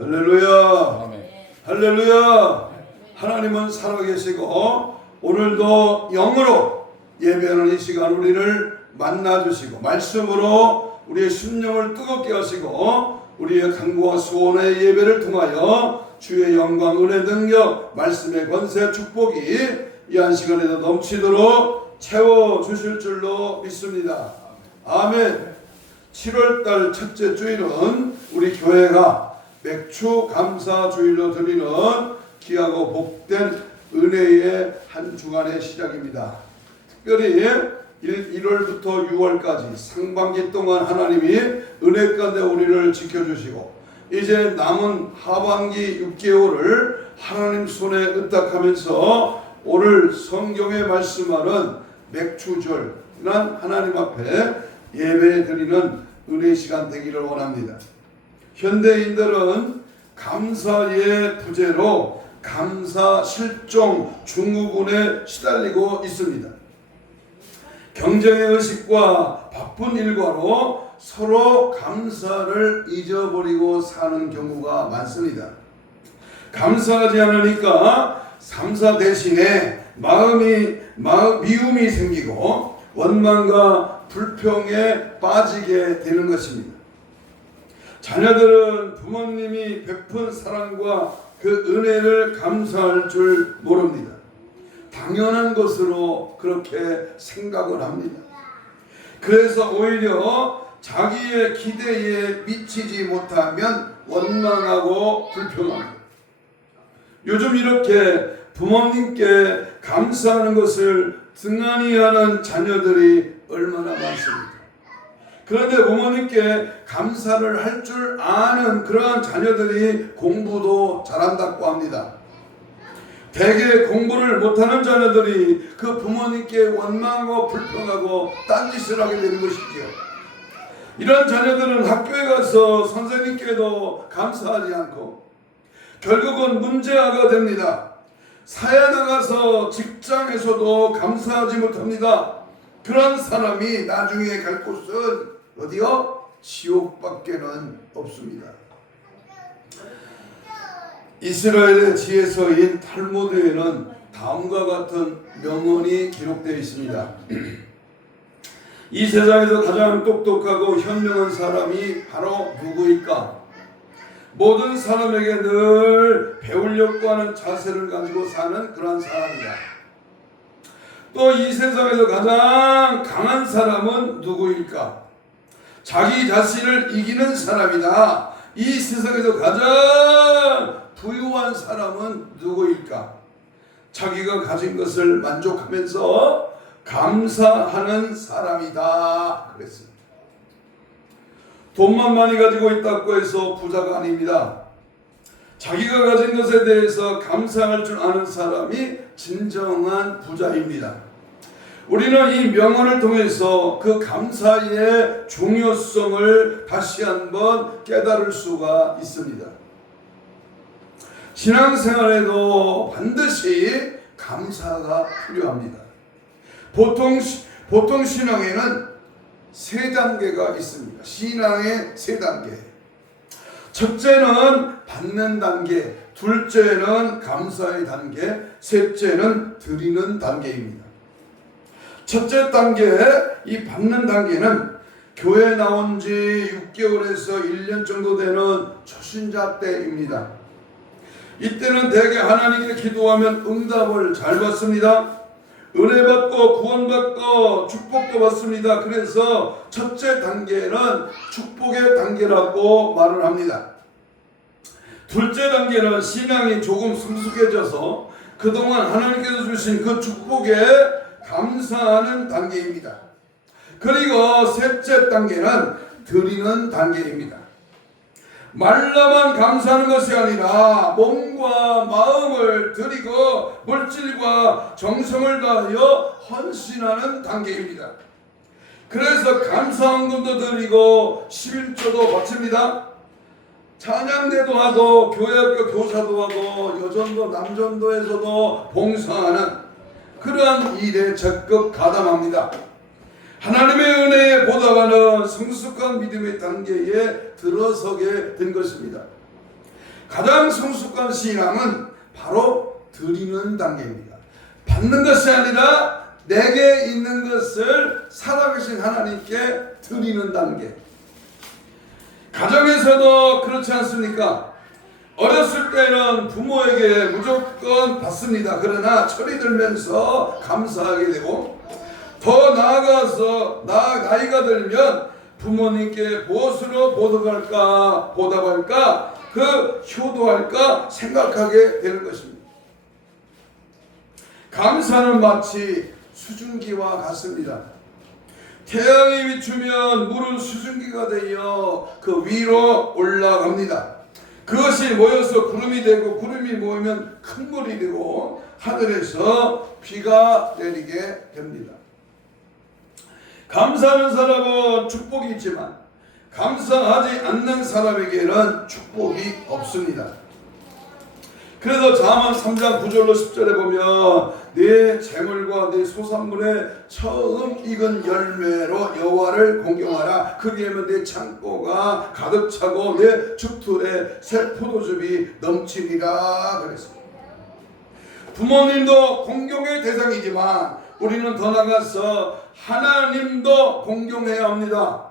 할렐루야. 아멘. 할렐루야. 하나님은 살아계시고 오늘도 영으로 예배하는 이 시간 우리를 만나주시고 말씀으로 우리의 심령을 뜨겁게 하시고 우리의 간구와 소원의 예배를 통하여 주의 영광, 은혜, 능력, 말씀의 권세, 축복이 이 한 시간에도 넘치도록 채워주실 줄로 믿습니다. 아멘. 7월달 첫째 주일은 우리 교회가 맥주 감사 주일로 드리는 귀하고 복된 은혜의 한 주간의 시작입니다. 특별히 1월부터 6월까지 상반기 동안 하나님이 은혜 가운데 우리를 지켜주시고 이제 남은 하반기 6개월을 하나님 손에 의탁하면서 오늘 성경에 말씀하는 맥주절이란 하나님 앞에 예배 드리는 은혜 시간 되기를 원합니다. 현대인들은 감사의 부재로 감사 실종 증후군에 시달리고 있습니다. 경쟁의 의식과 바쁜 일과로 서로 감사를 잊어버리고 사는 경우가 많습니다. 감사하지 않으니까 감사 대신에 미움이 생기고 원망과 불평에 빠지게 되는 것입니다. 자녀들은 부모님이 베푼 사랑과 그 은혜를 감사할 줄 모릅니다. 당연한 것으로 그렇게 생각을 합니다. 그래서 오히려 자기의 기대에 미치지 못하면 원망하고 불평합니다. 요즘 이렇게 부모님께 감사하는 것을 등한히 하는 자녀들이 얼마나 많습니까? 그런데 부모님께 감사를 할 줄 아는 그러한 자녀들이 공부도 잘한다고 합니다. 대개 공부를 못하는 자녀들이 그 부모님께 원망하고 불평하고 딴짓을 하게 되는 것이지요. 이런 자녀들은 학교에 가서 선생님께도 감사하지 않고 결국은 문제아가 됩니다. 사회 나가서 직장에서도 감사하지 못합니다. 그런 사람이 나중에 갈 곳은 어디요? 지옥밖에는 없습니다. 이스라엘의 지혜서인 탈무드에는 다음과 같은 명언이 기록되어 있습니다. 이 세상에서 가장 똑똑하고 현명한 사람이 바로 누구일까? 모든 사람에게 늘 배우려고 하는 자세를 가지고 사는 그런 사람이다. 또 이 세상에서 가장 강한 사람은 누구일까? 자기 자신을 이기는 사람이다. 이 세상에서 가장 부유한 사람은 누구일까? 자기가 가진 것을 만족하면서 감사하는 사람이다. 그랬습니다. 돈만 많이 가지고 있다고 해서 부자가 아닙니다. 자기가 가진 것에 대해서 감사할 줄 아는 사람이 진정한 부자입니다. 우리는 이 명언을 통해서 그 감사의 중요성을 다시 한번 깨달을 수가 있습니다. 신앙생활에도 반드시 감사가 필요합니다. 보통 신앙에는 세 단계가 있습니다. 신앙의 세 단계. 첫째는 받는 단계, 둘째는 감사의 단계, 셋째는 드리는 단계입니다. 첫째 단계, 이 받는 단계는 교회 나온 지 6개월에서 1년 정도 되는 초신자 때입니다. 이때는 대개 하나님께 기도하면 응답을 잘 받습니다. 은혜 받고 구원받고 축복도 받습니다. 그래서 첫째 단계는 축복의 단계라고 말을 합니다. 둘째 단계는 신앙이 조금 성숙해져서 그동안 하나님께서 주신 그 축복에 감사하는 단계입니다. 그리고 셋째 단계는 드리는 단계입니다. 말로만 감사하는 것이 아니라 몸과 마음을 드리고 물질과 정성을 다하여 헌신하는 단계입니다. 그래서 감사헌금도 드리고 11조도 바칩니다. 찬양대도 하고 교회학교 교사도 하고 여전도 남전도에서도 봉사하는 그러한 일에 적극 가담합니다. 하나님의 은혜에 보다가는 성숙한 믿음의 단계에 들어서게 된 것입니다. 가장 성숙한 신앙은 바로 드리는 단계입니다. 받는 것이 아니라 내게 있는 것을 살아계신 하나님께 드리는 단계. 가정에서도 그렇지 않습니까? 어렸을 때는 부모에게 무조건 받습니다. 그러나 철이 들면서 감사하게 되고, 더 나아가서 나이가 들면 부모님께 무엇으로 보답할까, 효도할까 생각하게 되는 것입니다. 감사는 마치 수증기와 같습니다. 태양이 비추면 물은 수증기가 되어 그 위로 올라갑니다. 그것이 모여서 구름이 되고, 구름이 모이면 큰 물이 되고 하늘에서 비가 내리게 됩니다. 감사하는 사람은 축복이 있지만 감사하지 않는 사람에게는 축복이 없습니다. 그래서 잠언 3장 9절로 10절에 보면 내 재물과 내 소산물에 처음 익은 열매로 여호와를 공경하라. 그리하면 내 창고가 가득 차고 내 죽틀에 새 포도즙이 넘치리라 그랬습니다. 부모님도 공경의 대상이지만 우리는 더 나아가서 하나님도 공경해야 합니다.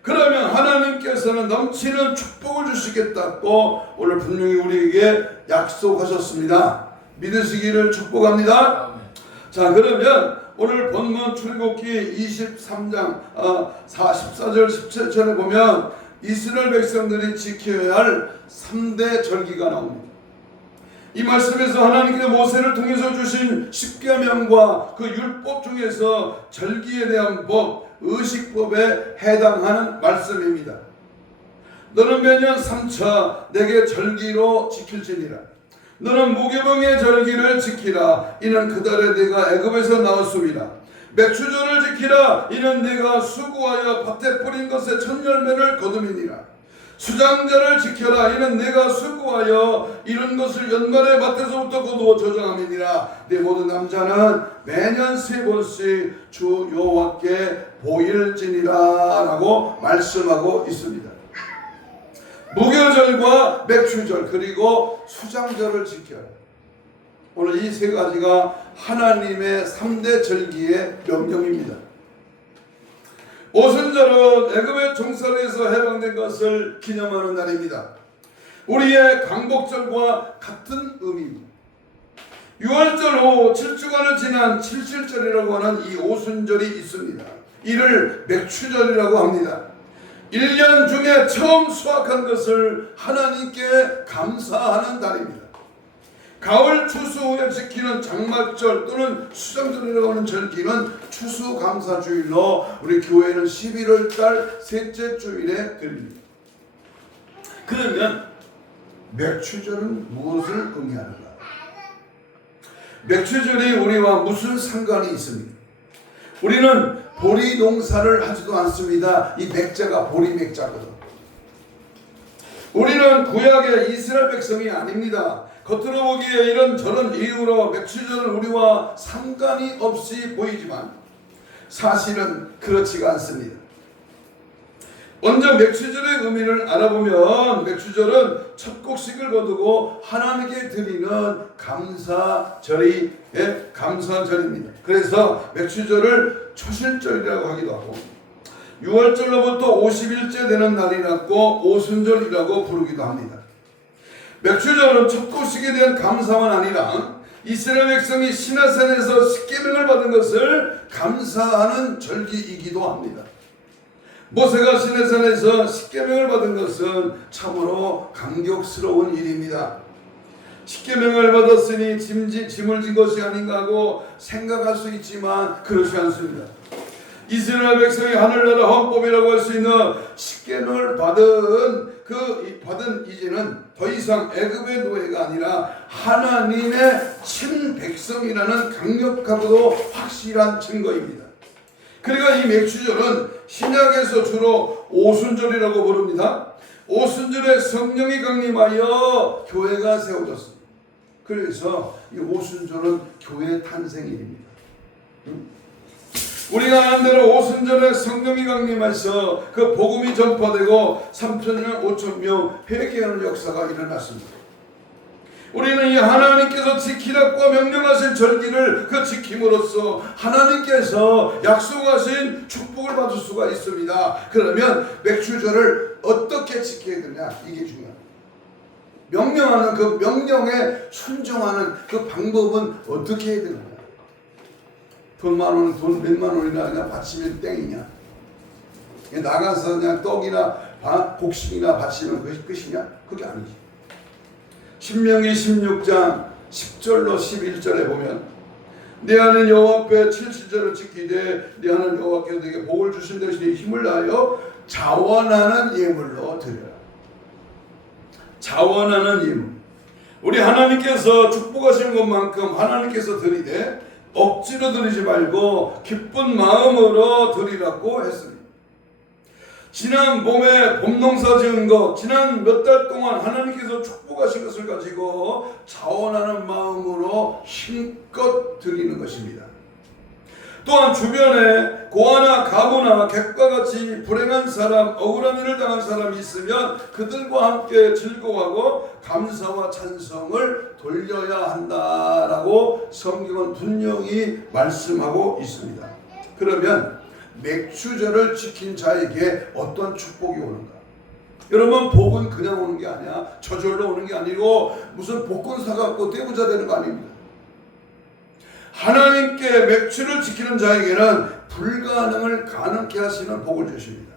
그러면 하나님께서는 넘치는 축복을 주시겠다고 오늘 분명히 우리에게 약속하셨습니다. 믿으시기를 축복합니다. 자, 그러면 오늘 본문 출애굽기 23장 14절 17절에 보면 이스라엘 백성들이 지켜야 할 3대 절기가 나옵니다. 이 말씀에서 하나님께서 모세를 통해서 주신 십계명과 그 율법 중에서 절기에 대한 법, 의식법에 해당하는 말씀입니다. 너는 매년 3차 내게 절기로 지킬지니라. 너는 무교병의 절기를 지키라. 이는 그달에 내가 애굽에서 나왔음이라. 맥추절을 지키라. 이는 내가 수고하여 밭에 뿌린 것의 첫 열매를 거둠이니라. 수장절을 지켜라. 이는 내가 수고하여 이룬 것을 연말에 밭에서부터 거두어 저장함이니라. 내 모든 남자는 매년 3번씩 주 여호와께 보일지니라 라고 말씀하고 있습니다. 무교절과 맥추절 그리고 수장절을 지켜라. 오늘 이 3가지가 하나님의 3대 절기의 명령입니다. 오순절은 애굽의 종살이에서 해방된 것을 기념하는 날입니다. 우리의 강복절과 같은 의미입니다. 6월절 후 7주간을 지난 칠칠절이라고 하는 이 오순절이 있습니다. 이를 맥추절이라고 합니다. 1년 중에 처음 수확한 것을 하나님께 감사하는 날입니다. 가을 추수 후에 지키는 장막절 또는 수장절이라고 하는 절기는 추수감사주일로 우리 교회는 11월달 셋째 주일에 드립니다. 그러면 맥추절은 무엇을 의미하는가? 맥추절이 우리와 무슨 상관이 있습니까? 우리는 보리 농사를 하지도 않습니다. 이 맥자가 보리 맥자거든. 우리는 구약의 이스라엘 백성이 아닙니다. 겉으로 보기에 이런저런 이유로 맥추절은 우리와 상관이 없이 보이지만 사실은 그렇지가 않습니다. 먼저 맥추절의 의미를 알아보면 맥추절은 첫 곡식을 거두고 하나님께 드리는 감사절입니다. 그래서 맥추절을 초실절이라고 하기도 하고 6월절로부터 50일째 되는 날이라고 오순절이라고 부르기도 합니다. 맥추절은 첫 곡식에 대한 감사만 아니라 이스라엘 백성이 시내산에서 십계명을 받은 것을 감사하는 절기이기도 합니다. 모세가 시내산에서 십계명을 받은 것은 참으로 감격스러운 일입니다. 십계명을 받았으니 짐을 진 것이 아닌가 하고 생각할 수 있지만 그렇지 않습니다. 이스라엘 백성이 하늘나라 헌법이라고 할 수 있는 십계명을 받은 이제는 더 이상 애굽의 노예가 아니라 하나님의 친백성이라는 강력하고도 확실한 증거입니다. 그러니까 이 맥추절은 신약에서 주로 오순절이라고 부릅니다. 오순절에 성령이 강림하여 교회가 세워졌습니다. 그래서 이 오순절은 교회 탄생일입니다. 우리가 아는 대로 오순절에 성령이 강림해서 그 복음이 전파되고 3,000명 5,000명 회개하는 역사가 일어났습니다. 우리는 이 하나님께서 지키라고 명령하신 절기를 그 지킴으로써 하나님께서 약속하신 축복을 받을 수가 있습니다. 그러면 맥주절을 어떻게 지켜야 되냐, 이게 중요합니다. 명령하는 그 명령에 순종하는 그 방법은 어떻게 해야 되느냐. 돈 10,000원, 돈 몇만 원이나 그냥 바치면 땡이냐. 나가서 그냥 떡이나 곡식이나 바치면 그것이 끝이냐? 그게 아니지. 신명기 16장 10절로 11절에 보면 내 하나님 여호와 앞에 7절을 지키되 내 하나님 여호와께서 네게 복을 주신 대신에 힘을 다하여 자원하는 예물로 드려라. 자원하는 예물. 우리 하나님께서 축복하시는 것만큼 하나님께서 드리되 억지로 드리지 말고 기쁜 마음으로 드리라고 했습니다. 지난 봄에 봄농사 지은 것, 지난 몇 달 동안 하나님께서 축복하신 것을 가지고 자원하는 마음으로 힘껏 드리는 것입니다. 또한 주변에 고아나 가부나 객과 같이 불행한 사람, 억울한 일을 당한 사람이 있으면 그들과 함께 즐거워하고 감사와 찬성을 돌려야 한다라고 성경은 분명히 말씀하고 있습니다. 그러면 맥주절을 지킨 자에게 어떤 축복이 오는가? 여러분, 복은 그냥 오는 게 아니야. 저절로 오는 게 아니고 무슨 복권 사갖고 떼부자 되는 거 아닙니다. 하나님께 맥주를 지키는 자에게는 불가능을 가능케 하시는 복을 주십니다.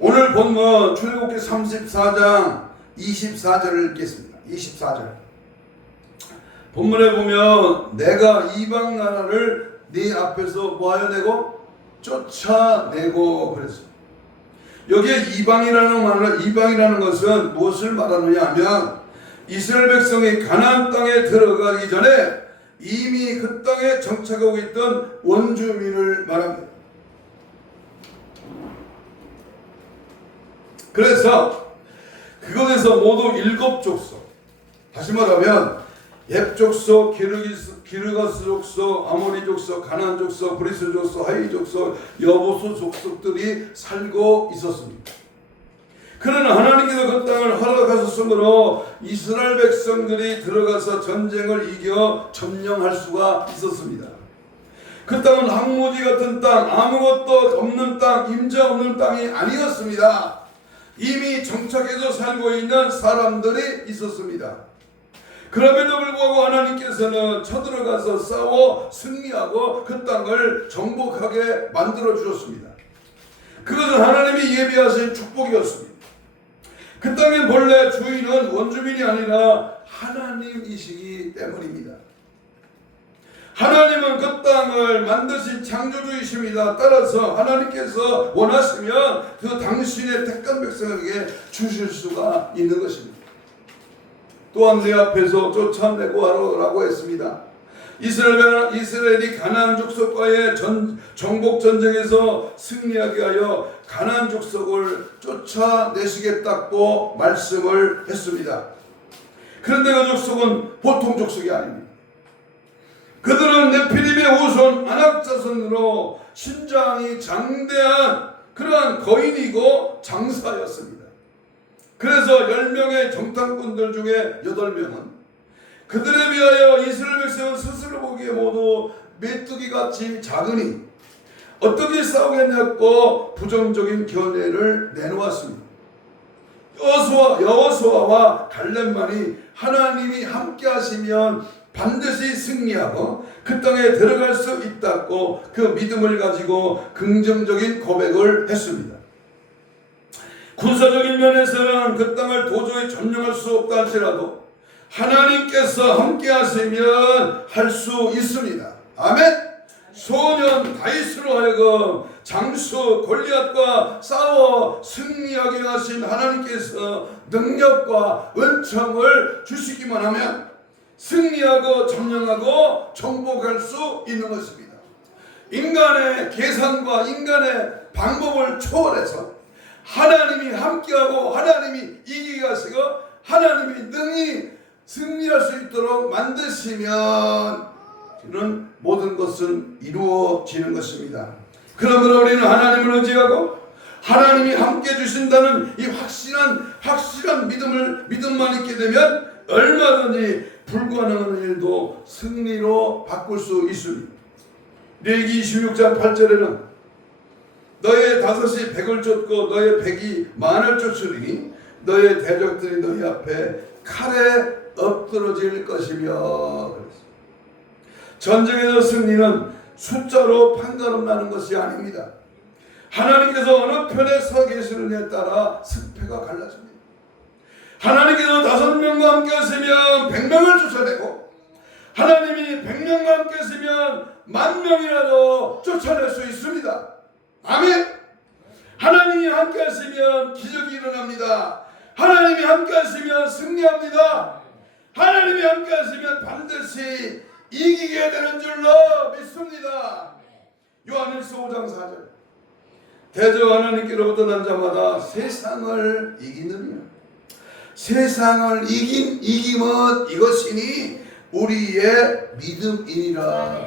오늘 본문 출애굽기 34장 24절을 읽겠습니다. 24절. 본문에 보면 내가 이방 나라를 네 앞에서 뭐하여 내고 쫓아내고 그랬습니다. 여기에 이방이라는 것은 무엇을 말하느냐 하면 이스라엘 백성이 가나안 땅에 들어가기 전에 이미 그 땅에 정착하고 있던 원주민을 말합니다. 그래서 그곳에서 모두 7족속, 다시 말하면 옙 족속, 기르가스 족속, 아모리 족속, 가나안 족속, 브리스 족속, 하이 족속, 여보수 족속들이 살고 있었습니다. 그러나 하나님께서 그 땅을 허락하셨으므로 이스라엘 백성들이 들어가서 전쟁을 이겨 점령할 수가 있었습니다. 그 땅은 황무지 같은 땅, 아무것도 없는 땅, 임자 없는 땅이 아니었습니다. 이미 정착해서 살고 있는 사람들이 있었습니다. 그럼에도 불구하고 하나님께서는 쳐들어가서 싸워 승리하고 그 땅을 정복하게 만들어 주셨습니다. 그것은 하나님이 예비하신 축복이었습니다. 그 땅의 본래 주인은 원주민이 아니라 하나님이시기 때문입니다. 하나님은 그 땅을 만드신 창조주이십니다. 따라서 하나님께서 원하시면 그 당신의 택한 백성에게 주실 수가 있는 것입니다. 또한 내 앞에서 쫓아내고 하라고 했습니다. 이스라엘이 가나안 족속과의 정복 전쟁에서 승리하게 하여 가나안 족속을 쫓아내시겠다고 말씀을 했습니다. 그런데 그 족속은 보통 족속이 아닙니다. 그들은 네피림의 후손 아낙 자손으로 신장이 장대한 그러한 거인이고 장사였습니다. 그래서 10명의 정탐꾼들 중에 8명은 그들에 비하여 이스라엘 백성은 스스로 보기에 모두 메뚜기같이 작으니 어떻게 싸우겠냐고 부정적인 견해를 내놓았습니다. 여호수아와 갈렙만이 하나님이 함께 하시면 반드시 승리하고 그 땅에 들어갈 수 있다고 그 믿음을 가지고 긍정적인 고백을 했습니다. 군사적인 면에서는 그 땅을 도저히 점령할 수 없다 할지라도 하나님께서 함께 하시면 할 수 있습니다. 아멘. 소년 다윗으로 하여금 장수 골리앗과 싸워 승리하게 하신 하나님께서 능력과 은총을 주시기만 하면 승리하고 점령하고 정복할 수 있는 것입니다. 인간의 계산과 인간의 방법을 초월해서 하나님이 함께하고 하나님이 이기게 하시고 하나님이 능히 승리할 수 있도록 만드시면 의지하는 모든 것은 이루어지는 것입니다. 그러므로 우리는 하나님을 의지하고 하나님이 함께 주신다는 이 확실한 믿음만 있게 되면 얼마든지 불가능한 일도 승리로 바꿀 수 있습니다. 레위기 26장 8절에는 너의 다섯이 백을 쫓고 너의 백이 만을 쫓으리니 너의 대적들이 너희 앞에 칼에 엎드러질 것이며. 전쟁에서 승리는 숫자로 판가름 나는 것이 아닙니다. 하나님께서 어느 편에 서 계시느냐에 따라 승패가 갈라집니다. 하나님께서 5명과 함께 하시면 100명을 쫓아내고 하나님이 100명과 함께 하시면 10,000명이라도 쫓아낼 수 있습니다. 아멘. 하나님이 함께 하시면 기적이 일어납니다. 하나님이 함께 하시면 승리합니다. 하나님이 함께 하시면 반드시 이기게 되는 줄로 믿습니다. 요한일서 5장 4절 대저 하나님께로부터 난 자마다 세상을 이기느니라. 세상을 이김은 이것이니 우리의 믿음이니라.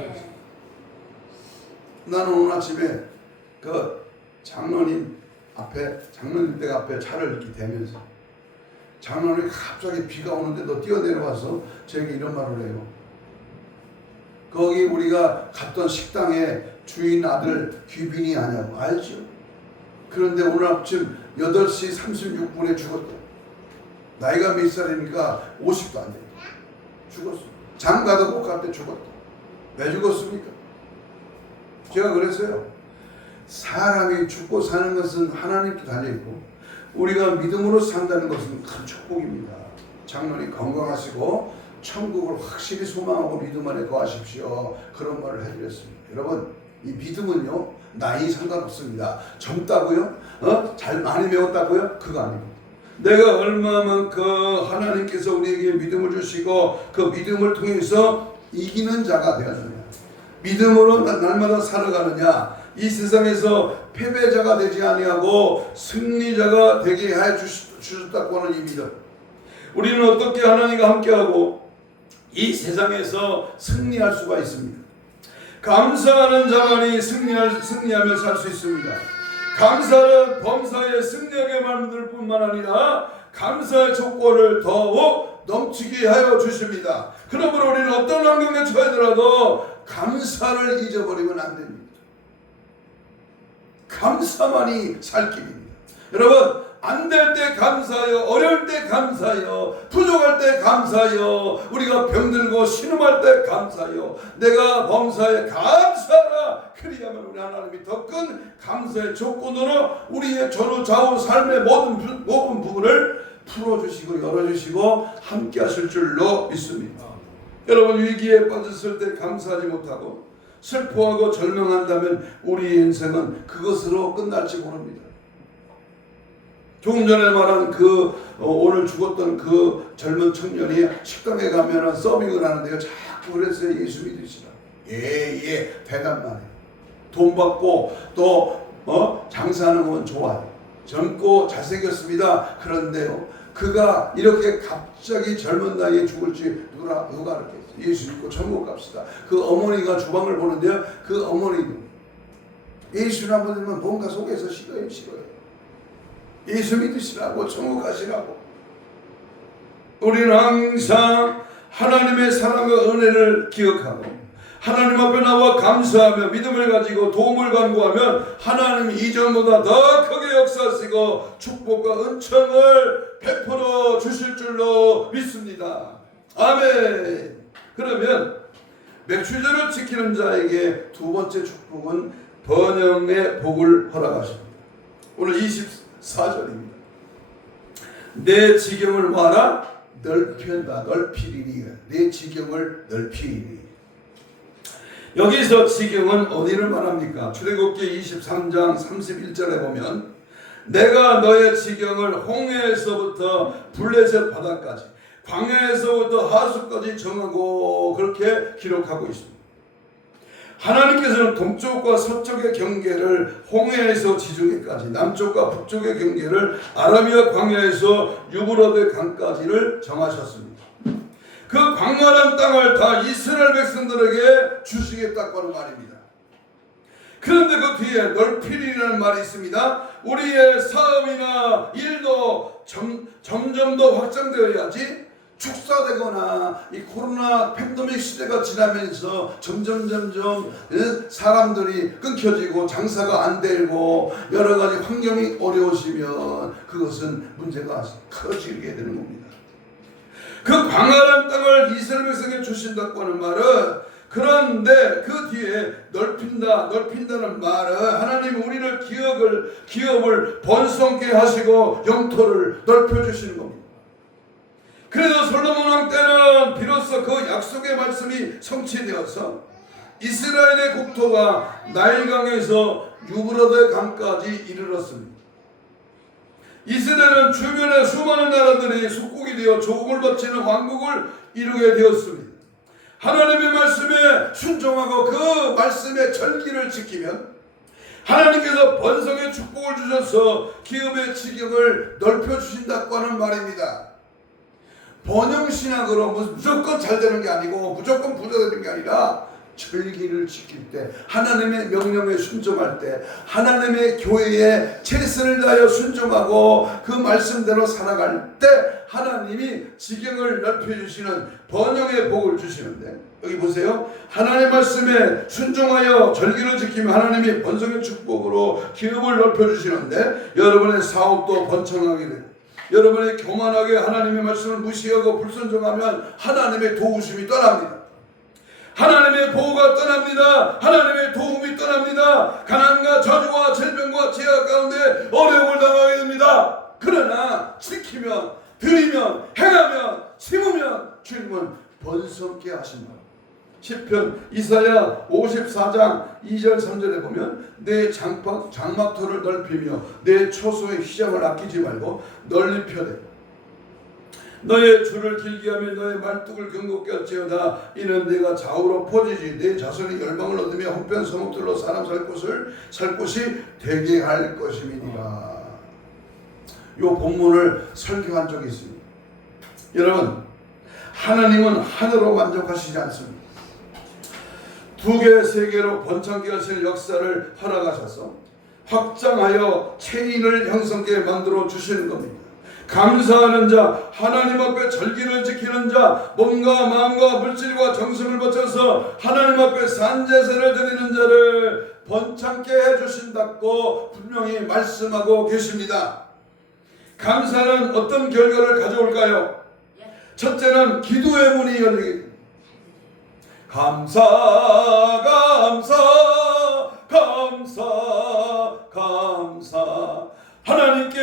나는 오늘 아침에 그 장로님 댁 앞에 차를 이렇게 대면서 장로님이 갑자기 비가 오는데도 뛰어내려와서 저에게 이런 말을 해요. 거기 우리가 갔던 식당에 주인 아들 귀빈이 아냐고. 알죠? 그런데 오늘 아침 8시 36분에 죽었다. 나이가 몇 살입니까? 50도 안 돼. 죽었어. 장가도 못 갈 때 죽었다. 왜 죽었습니까? 제가 그랬어요. 사람이 죽고 사는 것은 하나님께 달려있고 우리가 믿음으로 산다는 것은 큰 축복입니다. 장로님 건강하시고 천국을 확실히 소망하고 믿음 안에 거하십시오. 그런 말을 해드렸습니다. 여러분, 이 믿음은요 나이 상관없습니다. 젊다고요? 잘 많이 배웠다고요? 그거 아닙니다. 내가 얼마만큼 하나님께서 우리에게 믿음을 주시고 그 믿음을 통해서 이기는 자가 되었느냐, 믿음으로 날마다 살아가느냐, 이 세상에서 패배자가 되지 아니하고 승리자가 되게 해 주셨다고 하는 이 믿음. 우리는 어떻게 하나님과 함께하고 이 세상에서 승리할 수가 있습니다. 감사하는 자만이 승리하며 살 수 있습니다. 감사는 범사에 승리하게 만들 뿐만 아니라 감사의 조건을 더욱 넘치게 하여 주십니다. 그러므로 우리는 어떤 환경에 처하더라도 감사를 잊어버리면 안 됩니다. 감사만이 살 길입니다. 여러분, 안 될 때 감사하여, 어려울 때 감사하여, 부족할 때 감사하여, 우리가 병들고 신음할 때 감사하여, 내가 범사에 감사하라. 그리하면 우리 하나님이 더 큰 감사의 조건으로 우리의 전후 좌우 삶의 모든 부분을 풀어주시고 열어주시고 함께 하실 줄로 믿습니다. 여러분, 위기에 빠졌을 때 감사하지 못하고 슬퍼하고 절망한다면 우리 인생은 그것으로 끝날지 모릅니다. 조금 전에 말한 오늘 죽었던 그 젊은 청년이 식당에 가면 서빙을 하는데요, 자꾸 그랬어요. 예수 믿으시라. 예 대답만 해요. 돈 받고 또 장사하는 건 좋아요. 젊고 잘생겼습니다. 그런데요, 그가 이렇게 갑자기 젊은 나이에 죽을지 누가 알았겠어요. 예수 믿고 천국 갑시다. 그 어머니가 주방을 보는데요, 그 어머니도 예수를 한번 들으면 뭔가 속에서 싫어요. 예수 믿으시라고, 천국 가시라고. 우리는 항상 하나님의 사랑과 은혜를 기억하고 하나님 앞에 나와 감사하며 믿음을 가지고 도움을 간구하면 하나님이 이전보다 더 크게 역사하시고 축복과 은총을 베풀어 주실 줄로 믿습니다. 아멘. 그러면 맥주절을 지키는 자에게 두 번째 축복은 번영의 복을 허락하십니다. 오늘 24절입니다. 내 지경을 모아라 넓힌다. 넓히리니. 내 지경을 넓히리니. 여기서 지경은 어디를 말합니까? 출애굽기 23장 31절에 보면 내가 너의 지경을 홍해에서부터 블레셋 바다까지 광야에서부터 하수까지 정하고 그렇게 기록하고 있습니다. 하나님께서는 동쪽과 서쪽의 경계를 홍해에서 지중해까지, 남쪽과 북쪽의 경계를 아라비아 광야에서 유브라데 강까지를 정하셨습니다. 그 광활한 땅을 다 이스라엘 백성들에게 주시겠다고 하는 말입니다. 그런데 그 뒤에 넓히리라는 말이 있습니다. 우리의 사업이나 일도 점점 더 확장되어야지, 축소되거나 이 코로나 팬데믹 시대가 지나면서 점점 사람들이 끊겨지고 장사가 안 되고 여러 가지 환경이 어려우시면 그것은 문제가 커지게 되는 겁니다. 그 광활한 땅을 이스라엘 백성에게 주신다고 하는 말은, 그런데 그 뒤에 넓힌다는 말은 하나님이 우리를 기업을 번성케 하시고 영토를 넓혀주시는 겁니다. 그래도 솔로몬 왕 때는 비로소 그 약속의 말씀이 성취되어서 이스라엘의 국토가 나일강에서 유브라데 강까지 이르렀습니다. 이스라엘은 주변의 수많은 나라들이 속국이 되어 조국을 바치는 왕국을 이루게 되었습니다. 하나님의 말씀에 순종하고 그 말씀의 절기를 지키면 하나님께서 번성의 축복을 주셔서 기업의 지경을 넓혀주신다고 하는 말입니다. 번영신학으로 무조건 잘 되는 게 아니고 무조건 부자 되는 게 아니라 절기를 지킬 때, 하나님의 명령에 순종할 때, 하나님의 교회에 최선을 다하여 순종하고 그 말씀대로 살아갈 때 하나님이 지경을 넓혀주시는 번영의 복을 주시는데, 여기 보세요. 하나님의 말씀에 순종하여 절기를 지키면 하나님이 번성의 축복으로 기업을 넓혀주시는데, 여러분의 사업도 번창하게 되고, 여러분의 교만하게 하나님의 말씀을 무시하고 불순종하면 하나님의 도우심이 떠납니다. 하나님의 보호가 떠납니다. 하나님의 도움이 떠납니다. 가난과 저주와 질병과 제약 가운데 어려움을 당하게 됩니다. 그러나 지키면, 드리면, 행하면, 심으면 주님은 번성케 하신다. 시편 이사야 54장 2절 3절에 보면 내 장막터를 넓히며 내 초소의 휘장을 아끼지 말고 널리 펴되 너의 줄을 길게 하며 너의 말뚝을 견고케 할지어다. 이는 내가 좌우로 퍼지지 내 자손이 열방을 얻으며 홍편 서목들로 사람 살 곳이 되게 할 것임이니라. 이 본문을 설교한 적이 있습니다. 여러분, 하나님은 하나로 만족하시지 않습니다. 2개, 3개로 번창케 하실 역사를 허락하셔서 확장하여 체인을 형성케 만들어 주시는 겁니다. 감사하는 자, 하나님 앞에 절기를 지키는 자, 몸과 마음과 물질과 정성을 바쳐서 하나님 앞에 산제사를 드리는 자를 번창케 해주신다고 분명히 말씀하고 계십니다. 감사는 어떤 결과를 가져올까요? 첫째는 기도의 문이 열리게 됩니다. 감사 하나님께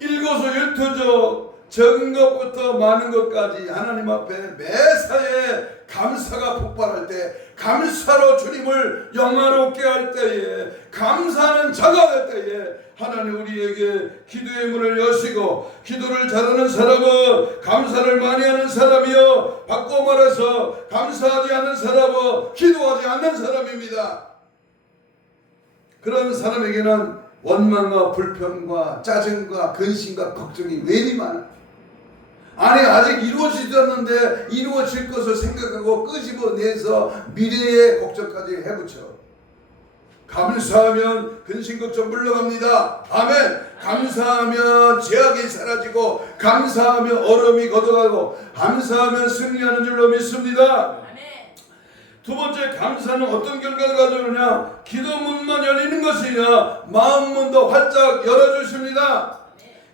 일거수일투족 적은 것부터 많은 것까지 하나님 앞에 매사에 감사가 폭발할 때, 감사로 주님을 영화롭게 할 때에, 감사하는 자가 될 때에 하나님 우리에게 기도의 문을 여시고, 기도를 잘하는 사람은 감사를 많이 하는 사람이요, 바꿔 말해서 감사하지 않는 사람은 기도하지 않는 사람입니다. 그런 사람에게는 원망과 불평과 짜증과 근심과 걱정이 왜 이리 많아? 아니, 아직 이루어지지도 않는데 이루어질 것을 생각하고 끄집어내서 미래의 걱정까지 해붙여. 감사하면 근심 걱정 물러갑니다. 아멘. 감사하면 제약이 사라지고, 감사하면 어려움이 걷어가고, 감사하면 승리하는 줄로 믿습니다. 두 번째, 감사는 어떤 결과를 가져오느냐? 기도문만 열리는 것이 아니라 마음문도 활짝 열어주십니다.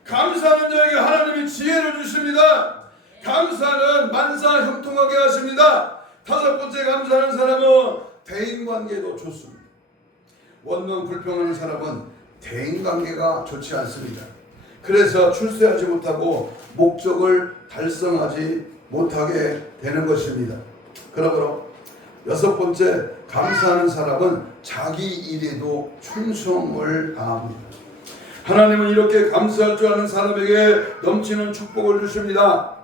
감사하는 자에게 하나님이 지혜를 주십니다. 감사는 만사 형통하게 하십니다. 다섯 번째, 감사하는 사람은 대인관계도 좋습니다. 원망 불평하는 사람은 대인관계가 좋지 않습니다. 그래서 출세하지 못하고 목적을 달성하지 못하게 되는 것입니다. 그러므로 여섯 번째, 감사하는 사람은 자기 일에도 충성을 다합니다. 하나님은 이렇게 감사할 줄 아는 사람에게 넘치는 축복을 주십니다.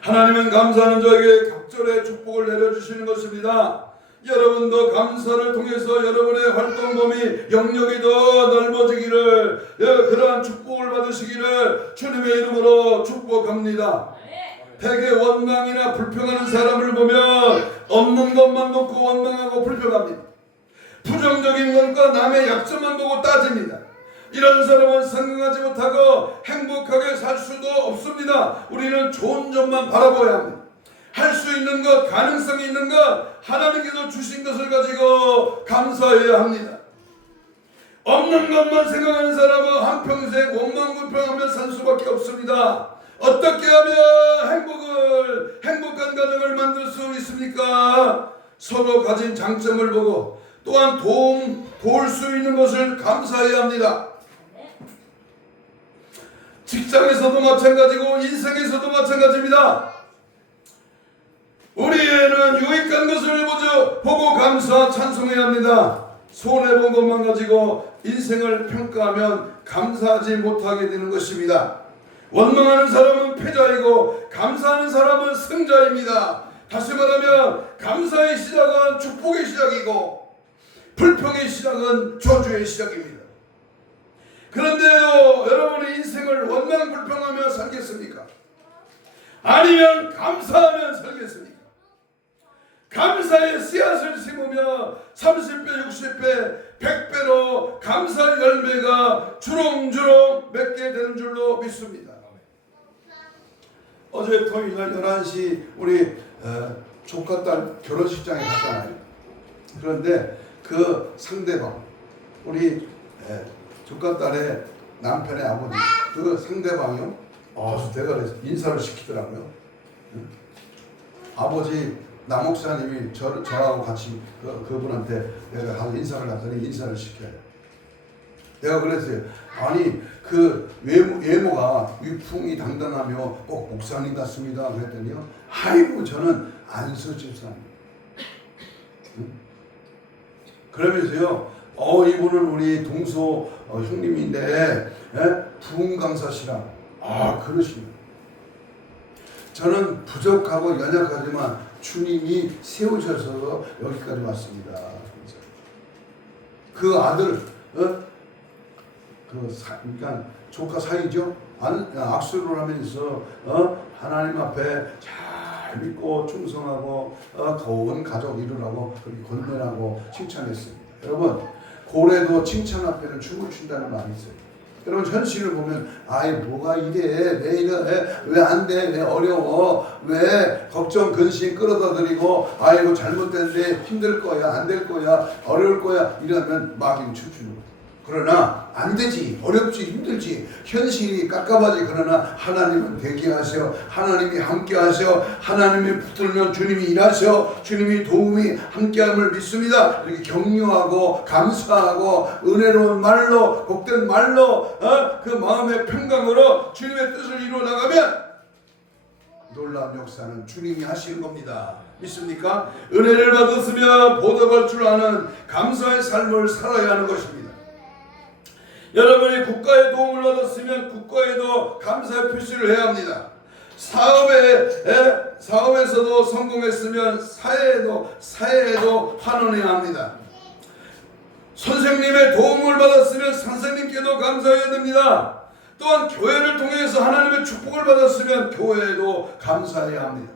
하나님은 감사하는 자에게 각절의 축복을 내려주시는 것입니다. 여러분도 감사를 통해서 여러분의 활동 범위, 영역이 더 넓어지기를, 그러한 축복을 받으시기를 주님의 이름으로 축복합니다. 대개 원망이나 불평하는 사람을 보면 없는 것만 놓고 원망하고 불평합니다. 부정적인 것과 남의 약점만 보고 따집니다. 이런 사람은 성공하지 못하고 행복하게 살 수도 없습니다. 우리는 좋은 점만 바라봐야 합니다. 할 수 있는 것, 가능성이 있는 것, 하나님께서 주신 것을 가지고 감사해야 합니다. 없는 것만 생각하는 사람은 한평생 원망불평하며 살 수밖에 없습니다. 어떻게 하면 행복한 가정을 만들 수 있습니까? 서로 가진 장점을 보고 또한 도울 수 있는 것을 감사해야 합니다. 직장에서도 마찬가지고 인생에서도 마찬가지입니다. 우리는 유익한 것을 보고 감사 찬송해야 합니다. 손해본 것만 가지고 인생을 평가하면 감사하지 못하게 되는 것입니다. 원망하는 사람은 패자이고 감사하는 사람은 승자입니다. 다시 말하면 감사의 시작은 축복의 시작이고 불평의 시작은 저주의 시작입니다. 그런데요, 여러분의 인생을 원망 불평하며 살겠습니까? 아니면 감사하며 살겠습니까? 감사의 씨앗을 심으며 30배, 60배, 100배로 감사 열매가 주렁주렁 맺게 되는 줄로 믿습니다. 어제 토요일날 11시 우리 조카딸 결혼식장에 갔잖아요. 그런데 그 상대방, 우리 조카딸의 남편의 아버지, 그 상대방이요, 대가리에서 인사를 시키더라고요. 아버지 남 목사님이 저하고 같이 그분한테 내가 가서 인사를 하더니 인사를 시켜요. 내가 그랬어요. 아니 그 외모가 위풍이 당당하며 꼭 목사님 같습니다. 그랬더니요, 아이고 저는 안수 집사입니다. 그러면서요, 이분은 우리 동서 형님인데 부흥 강사시라. 그러십니다. 저는 부족하고 연약하지만 주님이 세우셔서 여기까지 왔습니다. 그 아들, 그러니까 조카 사이죠. 악수를 하면서 하나님 앞에 잘 믿고 충성하고 더운 가족 이루라고 그렇게 권면하고 칭찬했습니다. 여러분, 고래도 칭찬 앞에는 춤을 춘다는 말이 있어요. 여러분, 현실을 보면 뭐가 이래, 왜 이래, 왜 안 돼, 왜 어려워, 왜 걱정 근심 끌어다 드리고 이거 잘못됐는데 힘들 거야, 안 될 거야, 어려울 거야 이러면 막 춤추는 거예요. 그러나 안 되지, 어렵지, 힘들지, 현실이 깝깝하지. 그러나 하나님은 되게 하셔. 하나님이 함께 하셔. 하나님이 붙들면 주님이 일하셔. 주님이 도움이 함께함을 믿습니다. 이렇게 격려하고 감사하고 은혜로운 말로, 복된 말로 그 마음의 평강으로 주님의 뜻을 이루어 나가면 놀라운 역사는 주님이 하시는 겁니다. 믿습니까? 은혜를 받았으면 보답할 줄 아는 감사의 삶을 살아야 하는 것입니다. 여러분이 국가의 도움을 받았으면 국가에도 감사의 표시를 해야 합니다. 사업에서도 성공했으면 사회에도 환원해야 합니다. 선생님의 도움을 받았으면 선생님께도 감사해야 됩니다. 또한 교회를 통해서 하나님의 축복을 받았으면 교회에도 감사해야 합니다.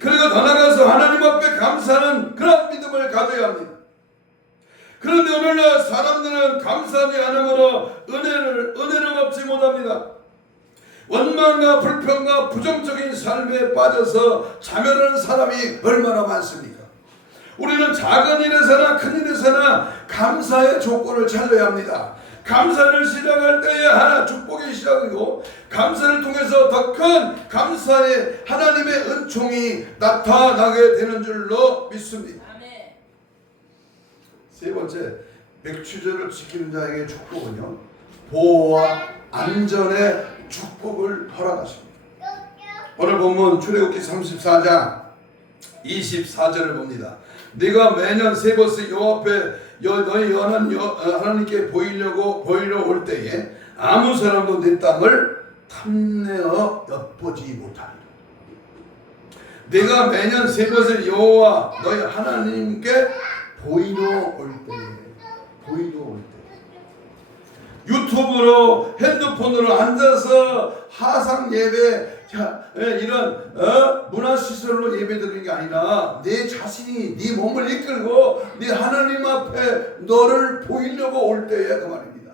그리고 더 나아가서 하나님 앞에 감사하는 그런 믿음을 가져야 합니다. 그런데 오늘날 사람들은 감사하지 않으므로 은혜를 얻지 못합니다. 원망과 불평과 부정적인 삶에 빠져서 자멸하는 사람이 얼마나 많습니까? 우리는 작은 일에서나 큰 일에서나 감사의 조건을 찾아야 합니다. 감사를 시작할 때에 하나 축복의 시작이고, 감사를 통해서 더 큰 감사의 하나님의 은총이 나타나게 되는 줄로 믿습니다. 세 번째, 맥추절을 지키는 자에게 축복은요, 보호와 안전의 축복을 허락하십니다. 오늘 본문 출애굽기 34장 24절을 봅니다. 네가 매년 세 번씩 여호와 앞에 너희 하나님께 보이려 올 때에 아무 사람도 내 땅을 탐내어 엿보지 못하리라. 네가 매년 세 번씩 여호와 너희 하나님께 보이러 올 때, 유튜브로 핸드폰으로 앉아서 하상 예배 이런 문화시설로 예배드리는 게 아니라 내 자신이 네 몸을 이끌고 네 하나님 앞에 너를 보이려고 올 때에 그 말입니다.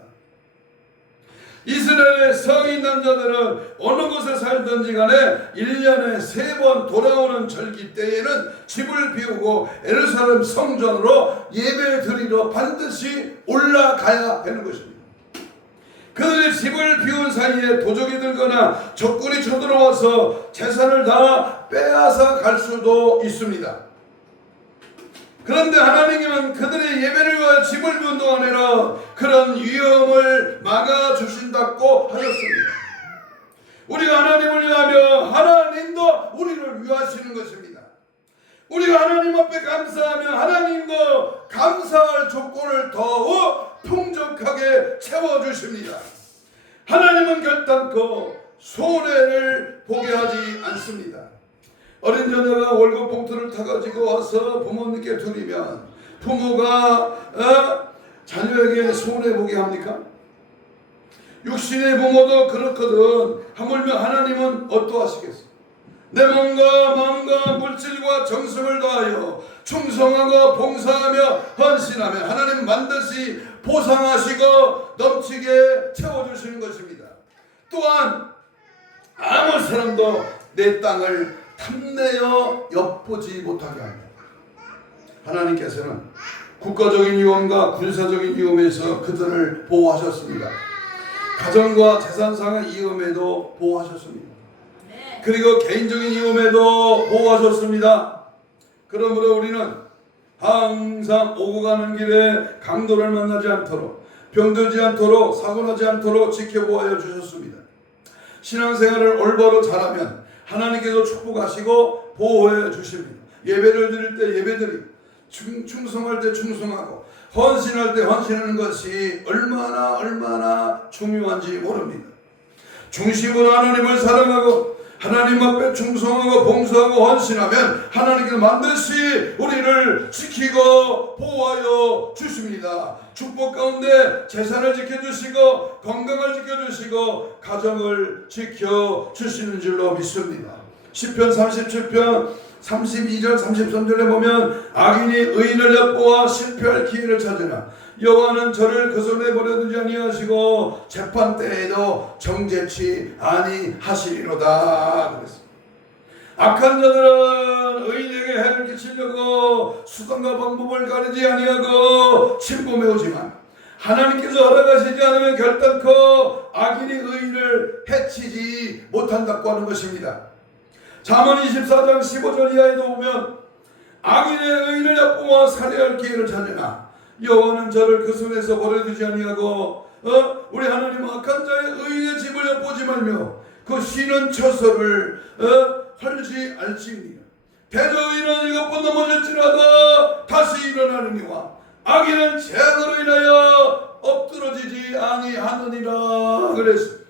이스라엘의 성인 남자들은 어느 곳에 살든지 간에 1년에 3번 돌아오는 절기 때에는 집을 비우고 예루살렘 성전으로 예배 드리러 반드시 올라가야 되는 것입니다. 그들이 집을 비운 사이에 도적이 들거나 적군이 쳐들어와서 재산을 다 빼앗아 갈 수도 있습니다. 그런데 하나님은 그들의 예배를 위하여 집을 비운 동안에는 그런 위험을 막아주신다고 하셨습니다. 우리가 하나님을 위하며 하나님도 우리를 위하시는 것입니다. 우리가 하나님 앞에 감사하며 하나님도 감사할 조건을 더욱 풍족하게 채워주십니다. 하나님은 결단코 손해를 보게 하지 않습니다. 어린 자녀가 월급 봉투를 타가지고 와서 부모님께 드리면 부모가 자녀에게 손해보게 합니까? 육신의 부모도 그렇거든. 하물며 하나님은 어떠하시겠어? 내 몸과 마음과 물질과 정성을 다하여 충성하고 봉사하며 헌신하며 하나님 반드시 보상하시고 넘치게 채워주시는 것입니다. 또한 아무 사람도 내 땅을 탐내어 엿보지 못하게 합니다. 하나님께서는 국가적인 위험과 군사적인 위험에서 그들을 보호하셨습니다. 가정과 재산상의 위험에도 보호하셨습니다. 그리고 개인적인 위험에도 보호하셨습니다. 그러므로 우리는 항상 오고 가는 길에 강도를 만나지 않도록, 병들지 않도록, 사고나지 않도록 지켜보아 주셨습니다. 신앙생활을 올바로 잘하면 하나님께서 축복하시고 보호해 주십니다. 예배를 드릴 때 예배드리고, 충성할 때 충성하고, 헌신할 때 헌신하는 것이 얼마나 중요한지 모릅니다. 중심으로 하나님을 사랑하고 하나님 앞에 충성하고 봉사하고 헌신하면 하나님께서 반드시 우리를 지키고 보호하여 주십니다. 축복 가운데 재산을 지켜주시고 건강을 지켜주시고 가정을 지켜주시는 줄로 믿습니다. 시편 37편 32절 33절에 보면 악인이 의인을 엿보아 실패할 기회를 찾으나 여호와는 저를 그 손에 버려두지 아니하시고 재판 때에도 정죄치 아니하시리로다 그랬습니다. 악한 자들은 의인에게 해를 끼치려고 수단과 방법을 가리지 아니하고 침범해 오지만 하나님께서 허락하시지 않으면 결단코 악인이 의인을 해치지 못한다고 하는 것입니다. 잠언 24장 15절 이하에도 보면 악인의 의인을 엿보아 살해할 기회를 찾으나 여호와는 저를 그 손에서 버려두지 아니하고 우리 하나님은 악한 자의 의인의 집을 엿보지 말며 그 쉬는 처소를 헐지 알지니라. 대저의인은 7번 넘어질지라도 다시 일어나느니와 악인은 죄악으로 인하여 엎드러지지 아니하느니라 그랬습니다.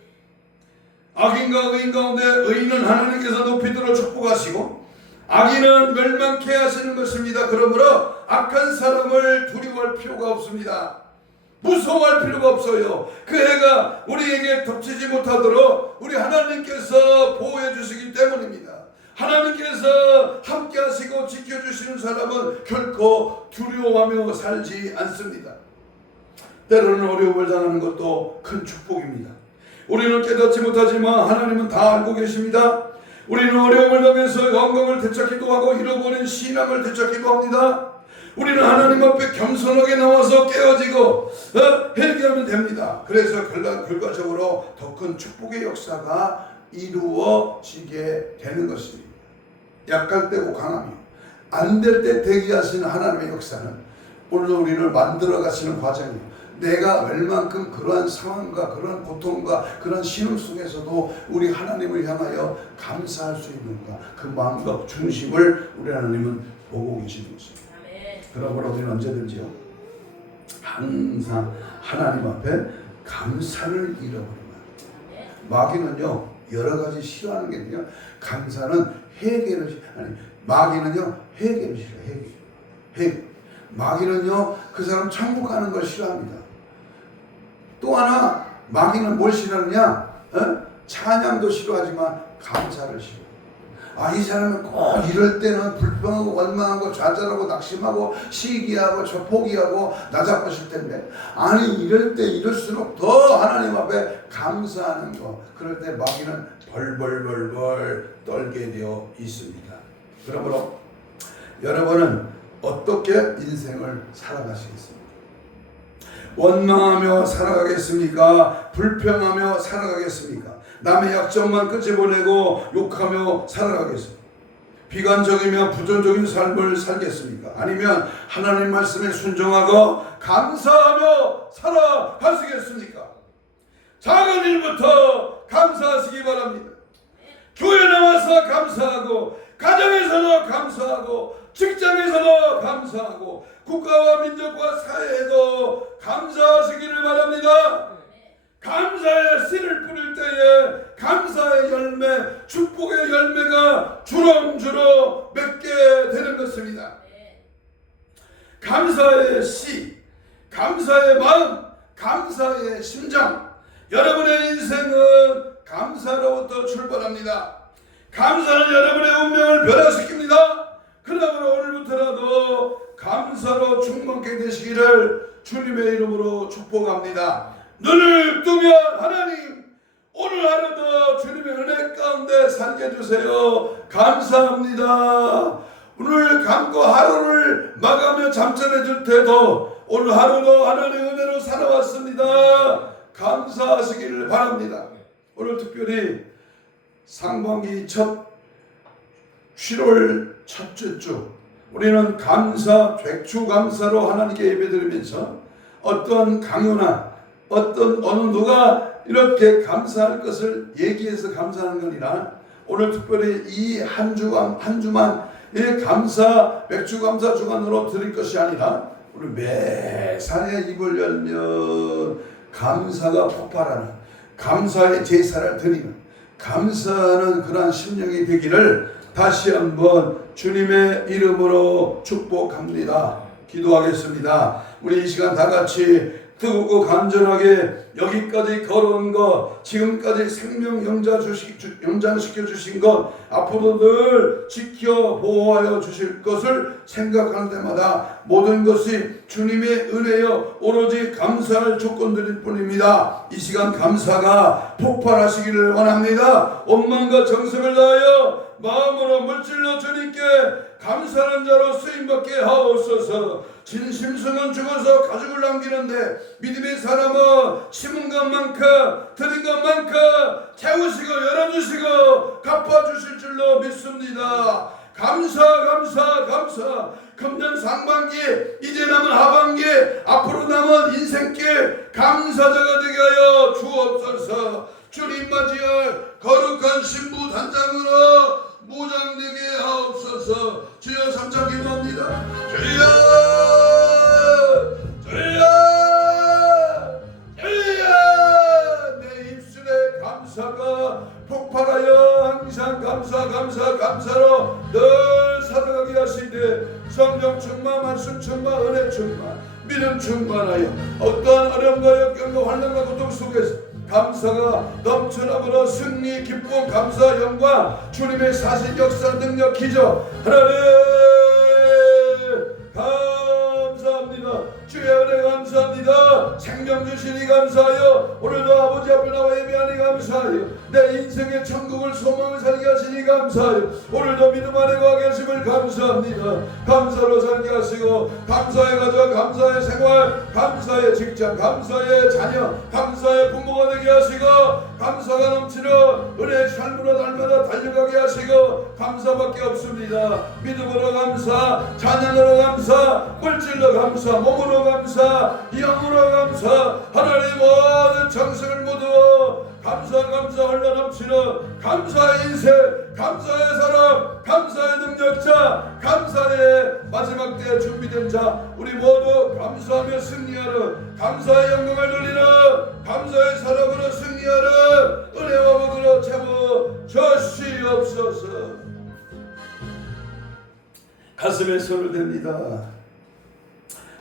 악인과 의인 가운데 의인은 하나님께서 높이 들어 축복하시고 악인은 멸망케 하시는 것입니다. 그러므로 악한 사람을 두려워할 필요가 없습니다. 무서워할 필요가 없어요. 그 해가 우리에게 덮치지 못하도록 우리 하나님께서 보호해 주시기 때문입니다. 하나님께서 함께 하시고 지켜주시는 사람은 결코 두려워하며 살지 않습니다. 때로는 어려움을 당하는 것도 큰 축복입니다. 우리는 깨닫지 못하지만 하나님은 다 알고 계십니다. 우리는 어려움을 당해서 영광을 되찾기도 하고 잃어버린 신앙을 되찾기도 합니다. 우리는 하나님 앞에 겸손하게 나와서 깨어지고 회개하면 됩니다. 그래서 결과적으로 더 큰 축복의 역사가 이루어지게 되는 것입니다. 약할 때고 강하며 안 될 때 대기하시는 하나님의 역사는 오늘 우리를 만들어 가시는 과정이에요. 내가 얼만큼 그러한 상황과 그러한 고통과 그런 신음 속에서도 우리 하나님을 향하여 감사할 수 있는가, 그 마음과 중심을 우리 하나님은 보고 계시는 것입니다. 그러므로 우리는 언제든지요 항상 하나님 앞에 감사를 잃어버리면 마귀는요 여러 가지 싫어하는 게 아니라 감사는 회개를 마귀는요 회개를 싫어해요. 회개. 마귀는요 그 사람 천국 가는 걸 싫어합니다. 또 하나 마귀는 뭘 싫어하느냐? 찬양도 싫어하지만 감사를 시켜. 이 사람은 꼭 이럴 때는 불평하고 원망하고 좌절하고 낙심하고 시기하고 포기하고 나자빠질 텐데, 아니 이럴 때 이럴수록 더 하나님 앞에 감사하는 거, 그럴 때 마귀는 벌벌벌벌 떨게 되어 있습니다. 그러므로 여러분은 어떻게 인생을 살아가시겠습니까? 원망하며 살아가겠습니까? 불평하며 살아가겠습니까? 남의 약점만 끄집어내고 욕하며 살아가겠습니까? 비관적이며 부정적인 삶을 살겠습니까? 아니면 하나님 말씀에 순종하고 감사하며 살아가시겠습니까? 작은 일부터 감사하시기 바랍니다. 교회 나와서 감사하고, 가정에서도 감사하고, 직장에서도 감사하고, 국가와 민족과 사회에도 감사하시기를 바랍니다. 감사의 씨를 뿌릴 때에 감사의 열매, 축복의 열매가 주렁주렁 맺게 되는 것입니다. 감사의 씨, 감사의 마음, 감사의 심장. 여러분의 인생은 감사로부터 출발합니다. 감사는 여러분의 운명을 변화시킵니다. 그러므로 오늘부터라도 감사로 충만케 되시기를 주님의 이름으로 축복합니다. 눈을 뜨면 하나님, 오늘 하루도 주님의 은혜 가운데 살게 해주세요. 감사합니다. 오늘 감고 하루를 마감하며 잠잠해 줄 때도 오늘 하루도 하나님의 은혜로 살아왔습니다. 감사하시기를 바랍니다. 오늘 특별히 상반기 첫 7월 첫째 주, 우리는 감사, 백추감사로 하나님께 예배드리면서 어떤 강요나 어느 누가 이렇게 감사할 것을 얘기해서 감사하는 건 아니라, 오늘 특별히 이 한 주만 이 감사, 백추감사 주간으로 드릴 것이 아니라, 우리 매사에 입을 열면 감사가 폭발하는, 감사의 제사를 드리는, 감사하는 그러한 심령이 되기를 다시 한번 주님의 이름으로 축복합니다. 기도하겠습니다. 우리 이 시간 다 같이 뜨겁고 간절하게 여기까지 걸어온 것, 지금까지 생명 연장시켜 주신 것, 앞으로 늘 지켜 보호하여 주실 것을 생각하는 데마다 모든 것이 주님의 은혜여 오로지 감사할 조건들일 뿐입니다. 이 시간 감사가 폭발하시기를 원합니다. 온마음과 정성을 다하여 마음으로 물질로 주님께 감사하는 자로 쓰임받게 하옵소서. 진심성은 죽어서 가죽을 남기는데, 믿음의 사람은 심은 것만큼 드린 것만큼 채우시고 열어주시고 갚아주실 줄로 믿습니다. 감사. 금년 상반기, 이제 남은 하반기, 앞으로 남은 인생길 감사자가 되게 하여 주옵소서. 주님 맞이할 거룩한 신부 단장으로 무장되게 하옵소서. 주여 삼창 기도합니다. 주여 내 입술에 감사가 폭발하여 항상 감사로 늘 살아가게 하시되, 성령 충만, 말씀 충만, 은혜 충만, 믿음 충만하여 어떠한 어려움과 역경과 환난과 고통 속에서 감사가 넘쳐나므로 승리, 기쁨, 감사, 영광, 주님의 사실, 역사, 능력, 기적 하나님 감사합니다. 주의 은혜 감사합니다. 생명 주시니 감사하여 오늘도 아버지 앞에 나와 예배하니 감사하여 내 인생의 천국을 소망을 살게 하시니 감사하여 오늘도 믿음 안에 거하게 하심을 감사합니다. 감사로 살게 하시고 감사의 가정, 감사의 생활, 감사의 직장, 감사의 자녀, 감사의 부모가 되게 하시고 감사가 넘치는 은혜의 삶으로 날마다 달려가게 하시고 감사밖에 없습니다. 믿음으로 감사, 자녀로 감사, 물질로 감사, 몸으로 감사, 영으로 감사, 하나님 모든 정성을 모두 감사 흘러 넘치는 감사의 인생, 감사의 사람, 감사의 능력자, 감사의 마지막 때에 준비된 자, 우리 모두 감사하며 승리하는, 감사의 영광을 누리는, 감사의 사람으로 승리하는 은혜와 복으로 채워 주시옵소서. 가슴에 손을 댑니다.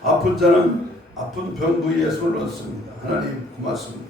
아픈 자는 아픈 병 부위에 손을 얹습니다. 하나님 고맙습니다.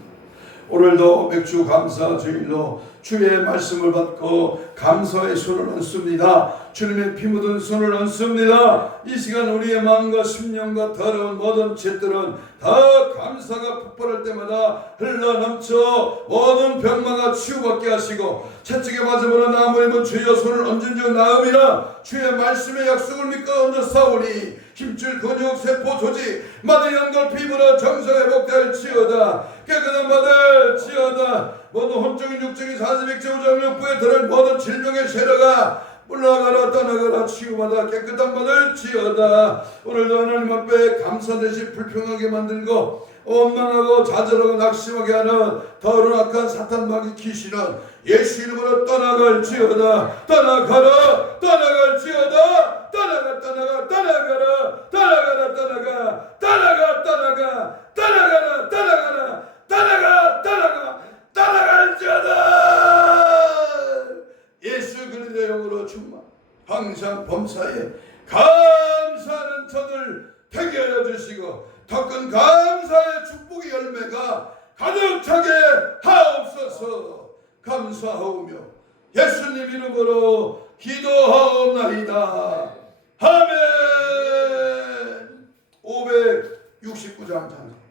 오늘도 맥주 감사 주일로 주의 말씀을 받고 감사의 손을 얹습니다. 주님의 피 묻은 손을 얹습니다. 이 시간 우리의 마음과 심령과 더러운 모든 죄들은 다 감사가 폭발할 때마다 흘러넘쳐 모든 병마가 치유받게 하시고 채찍에 맞으므로 나무림은 주여 손을 얹은 줄 나음이라. 주의 말씀의 약속을 믿고 얹었사오니 힘줄 근육 세포 조직 마디 연골 피부로 정상 회복될지어다. 깨끗한 받을지어다. 모든 혼적인 육적인 사지백제 우정력부에 들을 모든 질병의 세력아 물러가라 떠나가라 치유받아 깨끗한 받을지어다. 오늘도 하나님 앞에 감사 대신 불평하게 만들고 원망하고 좌절하고 낙심하게 하는 더러운 악한 사탄 마귀 귀신은 예수 이름으로 떠나갈지어다. 떠나가라 떠나갈지어다. 떠나가 떠나가 떠나가라 떠나가라 떠나가 떠나가 떠나가 떠나가라 떠나가라 떠나가 떠나가 떠나갈지어다. 예수 그리스도의 영으로 충만 항상 범사에 감사하는 저들 되게 하여 주시고 더 큰 감사의 축복의 열매가 가득 차게 하옵소서. 감사하오며 예수님 이름으로 기도하옵나이다. 아멘. 569장 찬송.